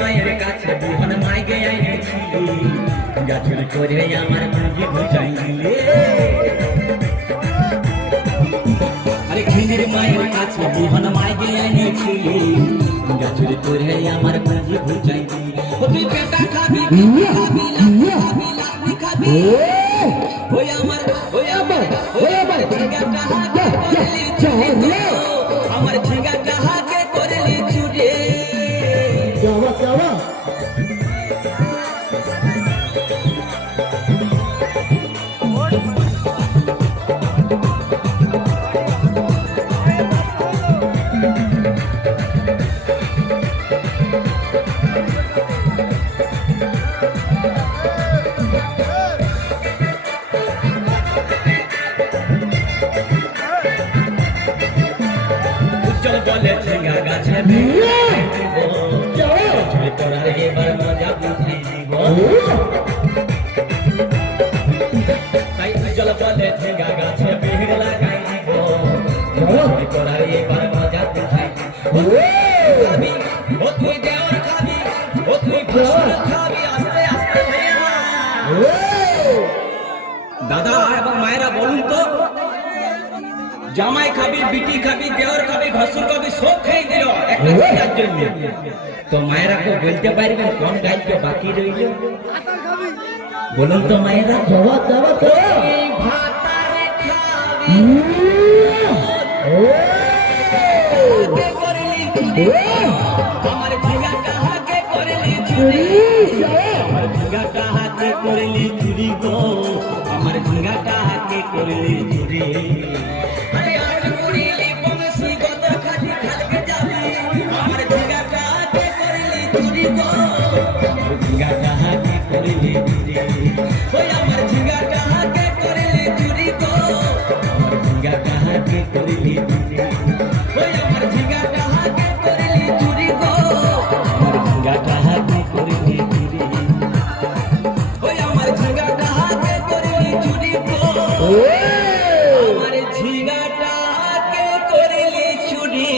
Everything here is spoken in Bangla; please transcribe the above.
মায়ের কাছে বিহন মাইকে আইনেছিলি গাছুর করে আমার মুখে বুঝাইলে আরে খিনের মায়ের কাছে বিহন মাইকে আইনেছিলি গাছুর করে আমার মুখে বুঝাইলি তুই পেটা খাবি খাবি লাখনি খাবি ওই আমার ঝিঙ্গাটা হাতে করলি চুরি আমার ঝিঙ্গাটা হাতে করলি চুরি বলে ঝিঙ্গা গাছে তোরা এবার মজা বুঝে দিব তাই চল বলে ঝিঙ্গা গাছে ভিড় লাগাই দিব তোরা এবার মজা বুঝে খাবি ও তুই দেওয়ার খাবি ও তুই ফসল খাবি আস্তে আস্তে দাদা এবং মায়েরা বলুন তো জামাই খাবি বিটি খাবি দেওর খাবি ভাসুর খাবি সব খাই দিল একটা ছেলের জন্য তো মায়েরা কো বলতে পারবেন কোন গাইতে বাকি রইল বলুন তো মায়েরা জবাব দাও তো ভাতারে খাবি কে করলি আমার ঝিঙ্গাটা হাতে করলি চুরি আমার ঝিঙ্গাটা হাতে করলি চুরি গো আমার ঝিঙ্গাটা হাতে করলি চুরি ঝিঙ্গাটা হাতে করলি চুরি ওই আমার ঝিঙ্গাটা হাতে করলি চুরি গো আমার ঝিঙ্গাটা হাতে করলি চুরি ওই আমার ঝিঙ্গাটা হাতে করলি চুরি গো আমার ঝিঙ্গাটা হাতে করলি চুরি ওই আমার ঝিঙ্গাটা হাতে করলি চুরি গো আমার ঝিঙ্গাটা হাতে করলি চুরি।